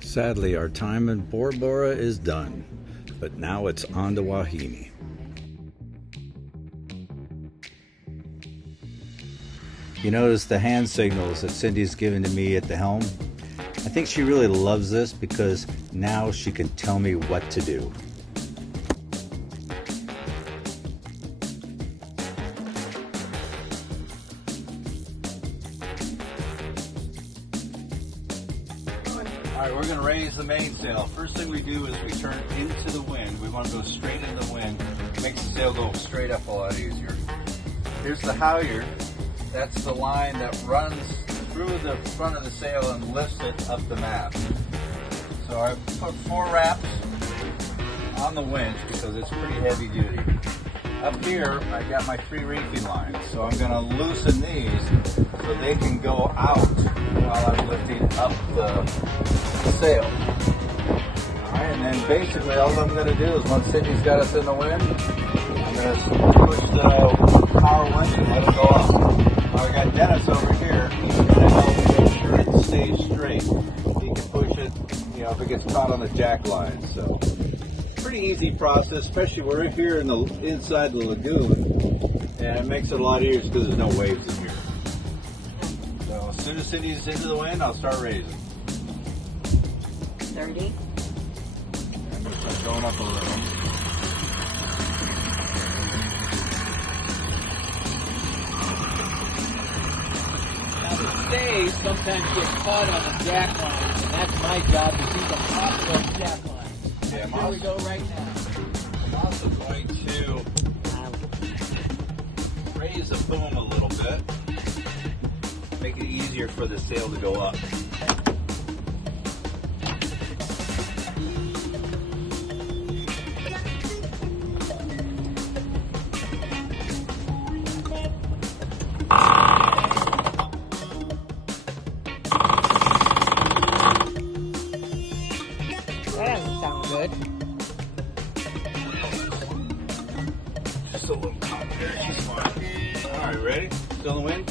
Sadly, our time in Bora Bora is done, but now it's on to Huahine. You notice the hand signals that Cindy's giving to me at the helm? I think she really loves this because now she can tell me what to do. Alright, we're going to raise the mainsail. First thing we do is we turn into the wind. We want to go straight into the wind. It makes the sail go straight up a lot easier. Here's the halyard. That's the line that runs through the front of the sail and lifts it up the mast. So I put 4 wraps on the winch because it's pretty heavy duty. Up here, I got my 3 reefing lines. So I'm going to loosen these so they can go out while I'm lifting up the sail. Alright, and then basically all I'm going to do is once Cindy's got us in the wind, I'm going to push the power winch and let it go up. I got Dennis over here. He's going to help make sure it stays straight. He can push it, you know, if it gets caught on the jack line. So, pretty easy process, especially we're here in the inside the lagoon, and it makes it a lot easier because there's no waves in here. So, as soon as Cindy's into the wind, I'll start raising. 30. I'm going to start going up a little. Stays sometimes get caught on the jack lines, and that's my job to keep them off those jack lines. Yeah, here we go right now. I'm also going to raise the boom a little bit, make it easier for the sail to go up. That doesn't sound good. Just a little top there, she's fine. Alright, ready? Still in the wind?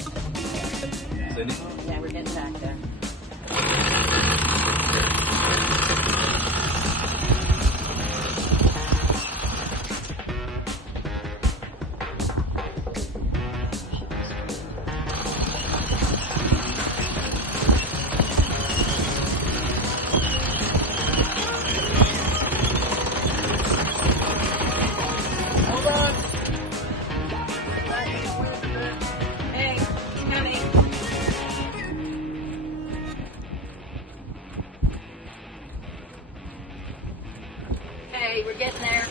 Cindy? Yeah, we're getting back there. Hey, we're getting there.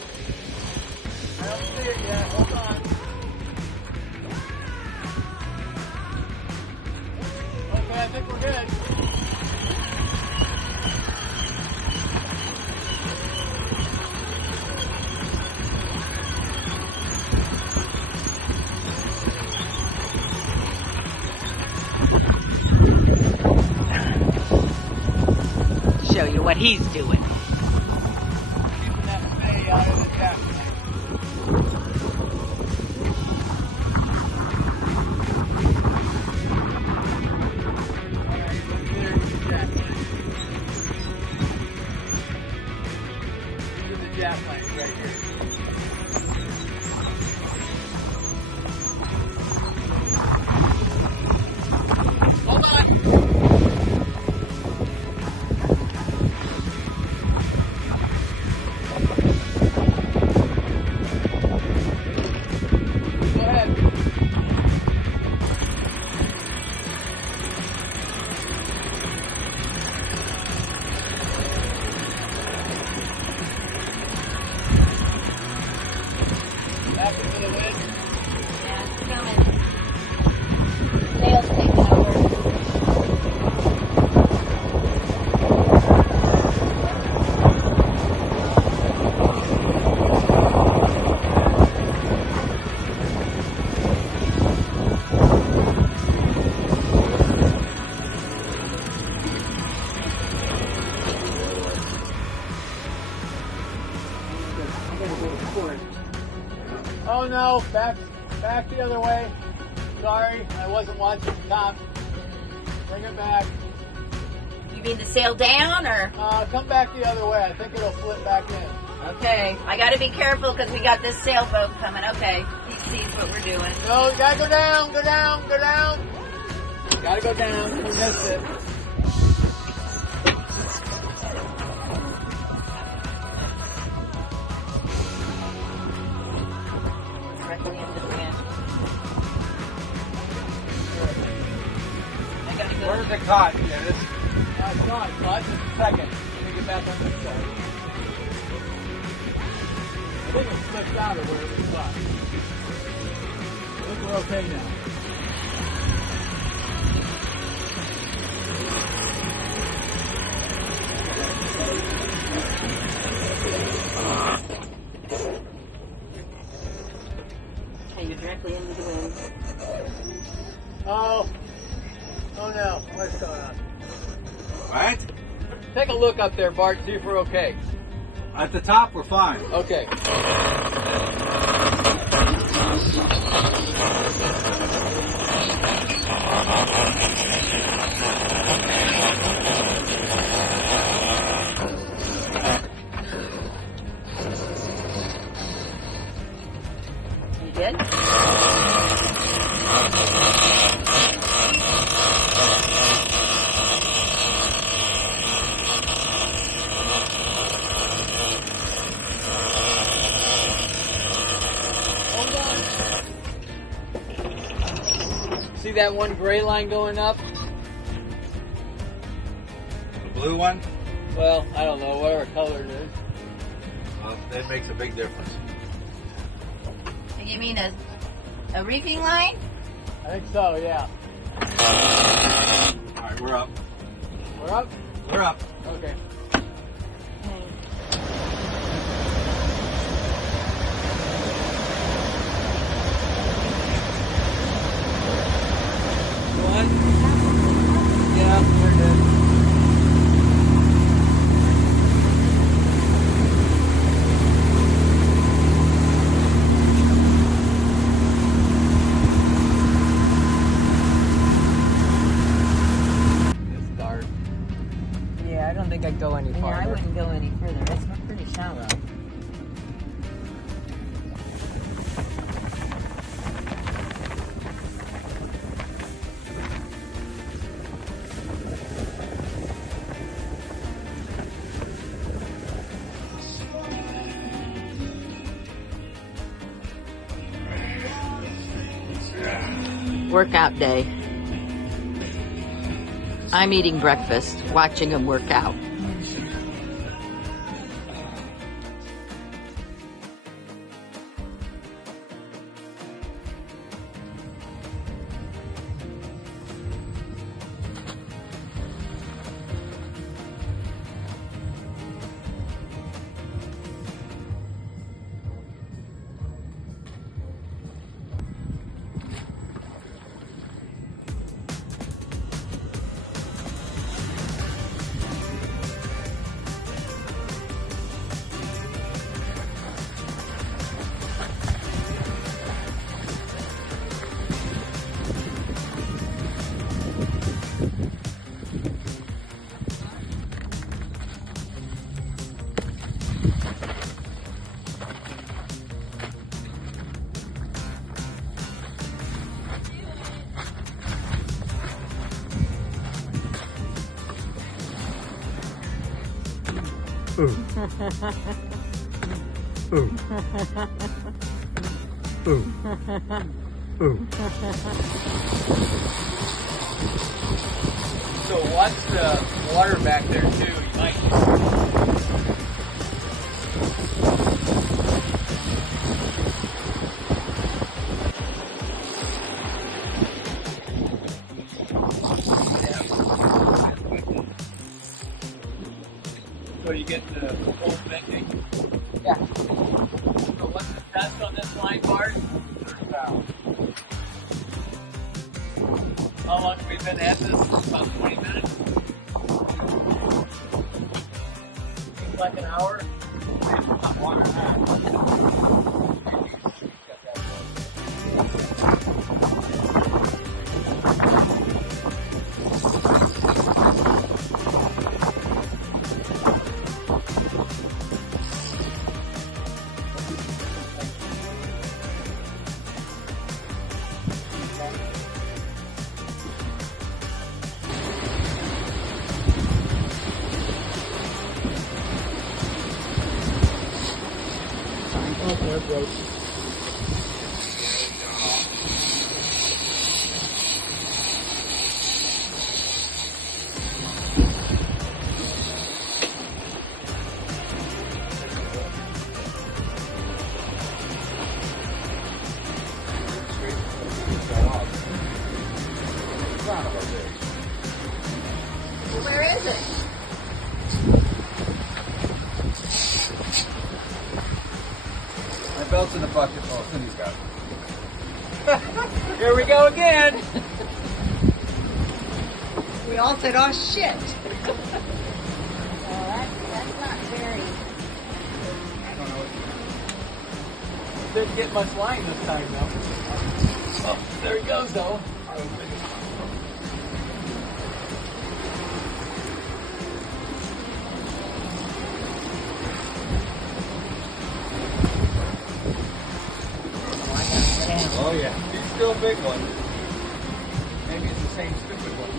I don't see it yet. Hold on. Okay, I think we're good. Show you what he's doing. Keeping that bay out of the jack line. Jack line right here. Hold on. Go ahead. Back into the wind. Yeah, it's coming. Sail's taking over. Oh no, back the other way. Sorry, I wasn't watching the top. Bring it back. You mean the sail down or? Come back the other way. I think it'll flip back in. Okay. I gotta be careful because we got this sailboat coming. Okay. He sees what we're doing. No, you gotta go down, go down, go down. You gotta go down. You missed it. Directly into the wind. I gotta go. Where's it caught? Yeah, this. It's not. Just a second. Let me get back on this side. I think it slipped out of where it was caught. I think we're okay now. Okay, you're directly into the wind. Oh no. What's going on? Right? Take a look up there, Bart, see if we're okay. At the top, we're fine. Okay. You good? See that one gray line going up? The blue one, Well, I don't know, whatever color it is. that makes a big difference. You mean a reefing line? I think so, yeah. All right, we're up. We're up? We're up. Okay. One? Yeah, we're good. It's dark. Yeah, I don't think I'd go any Yeah, farther. I wouldn't go any further. It's pretty shallow. Workout day. I'm eating breakfast, watching him work out. Ooh. Ooh. Ooh. Ooh. So watch the water back there too. You might. So you get the full bending. Yeah. So what's the test on this line, Bart? How long have we been at this? About 20 minutes? Seems like an hour. About 1.5 hours. there, broke. Well, where is it? My belt's in the bucket. Oh, Cindy's got it. Here we go again. We all said, oh shit. That's not very. Didn't get much line this time though. Oh, there it goes though. Oh yeah, he's still a big one. Maybe it's the same stupid one.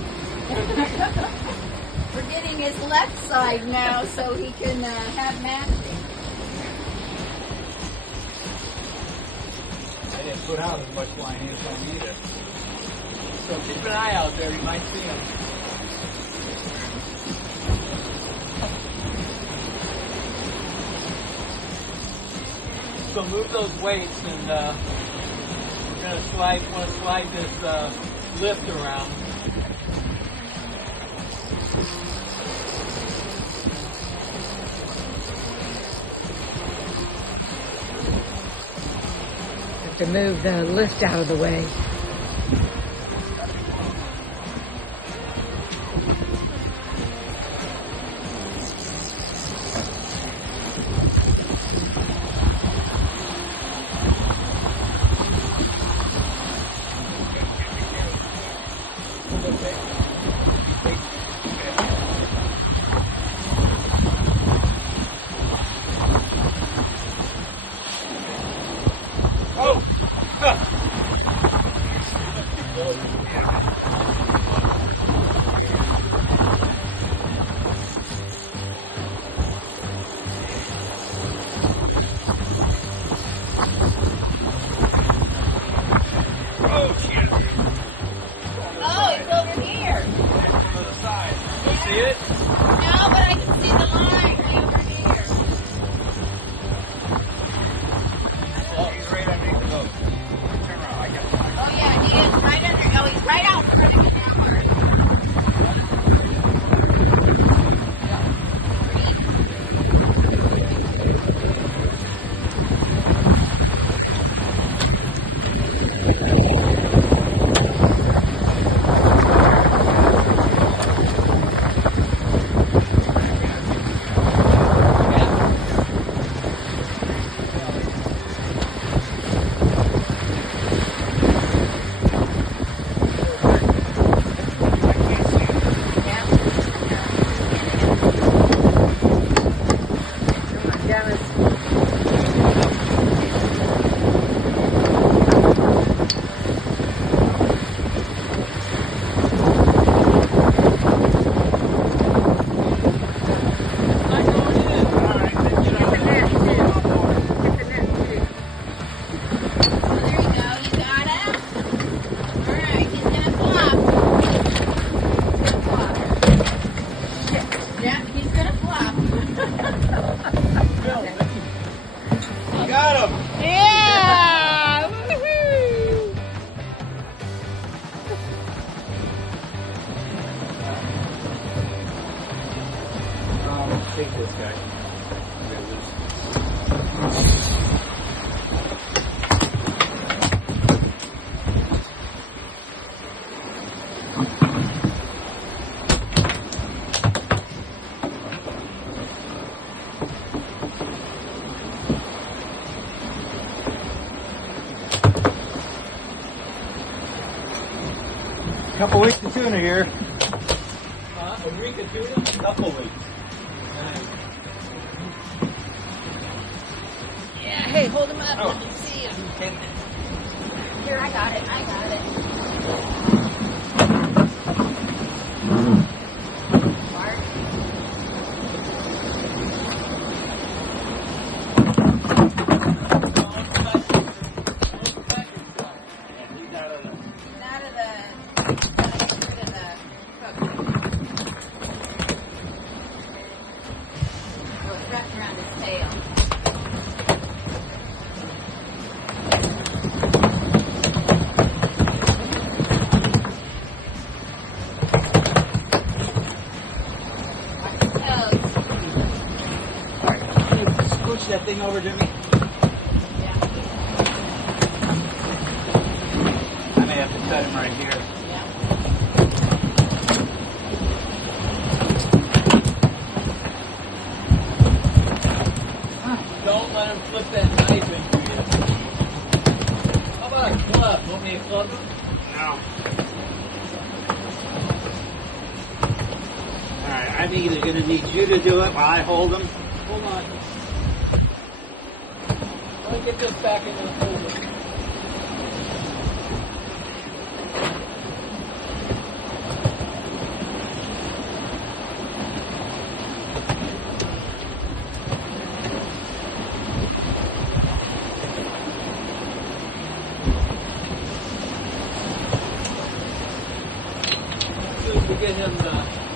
We're getting his left side now so he can have matching. I didn't put out as much line as I needed. So keep an eye out there, you might see him. So move those weights and we're gonna slide this lift around. Have to move the lift out of the way. Oh, it's over here. See it? No, but I can see the line over here. Oh, he's right underneath the boat. Turn around, I got it. Oh yeah, he is right under. Oh, he's right out in front of the camera. Got him! Yeah! Woohoo! Let's take this guy. Couple weeks of tuna here. A week of tuna? Couple weeks. Yeah, hey, hold him up. Let me see him. Here, I got it. I got it. Mark. that thing over to me? I may have to cut him right here. Don't let him flip that knife into you. How about a club? Want me to club him? No. Alright, I'm either going to need you to do it while I hold him. Hold on. Let me get this back into the holder. To get him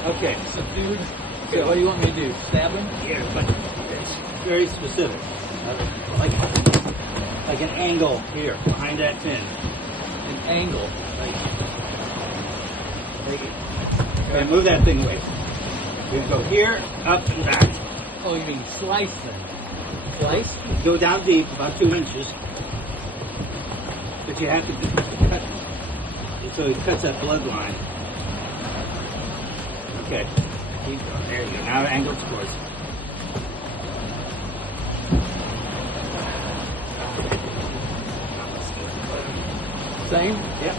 Okay. subdued. Okay, what do you want me to do? Stab him? Here, but it's very specific. Like an angle here, behind that fin. An angle. Okay, move that thing away. We go here, up and back. Oh, you mean slice then? Slice? Go down deep, about 2 inches. But you have to cut, so it cuts that blood line. Okay, keep going. There you go. Now angled course. Same? Yep.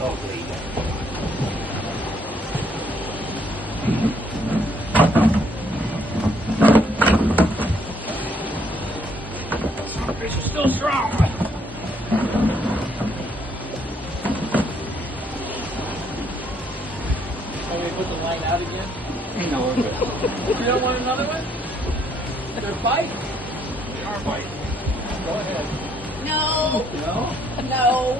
Oh, wait. Some fish are still strong. Want me to put the line out again? No, we're good. You don't want another one? They're biting. They are biting. Go ahead. No, No? no.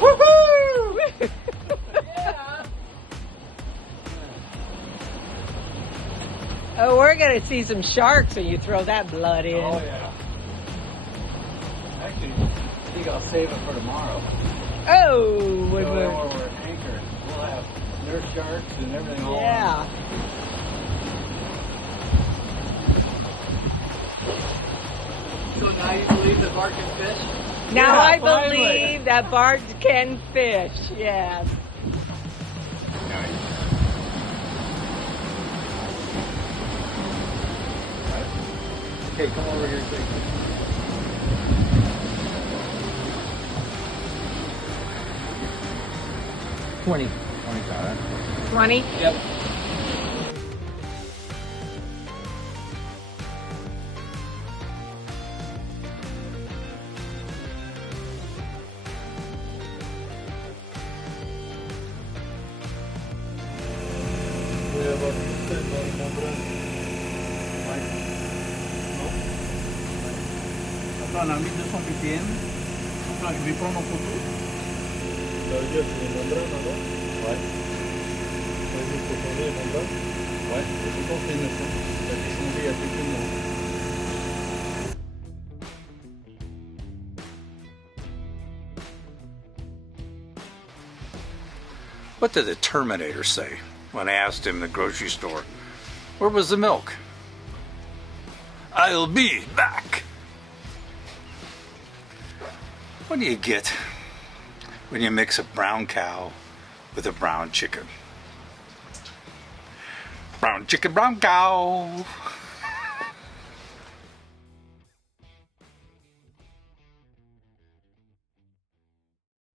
Woohoo! Yeah. Oh, we're gonna see some sharks when you throw that blood in. Oh, yeah. Actually, I think I'll save it for tomorrow. Oh, So when that we're, when we're anchored, we'll have nurse sharks and everything all yeah. So now you believe the bark can fish? Now Yeah, I finally. believe that Bart can fish. Yes. Okay, come over here quickly. $20 got it. 20. Yep. Attends, on a mis 200 ppm. Attends, je vais prendre en photo. Ça veut dire que c'est une membrane alors? Ouais. Ça veut dire qu'il faut changer les membranes? Ouais, je pense que c'est 900. Ça a été changé il y a quelques mois. What did the Terminator say when I asked him in the grocery store, where was the milk? I'll be back. What do you get when you mix a brown cow with a brown chicken? Brown chicken, brown cow.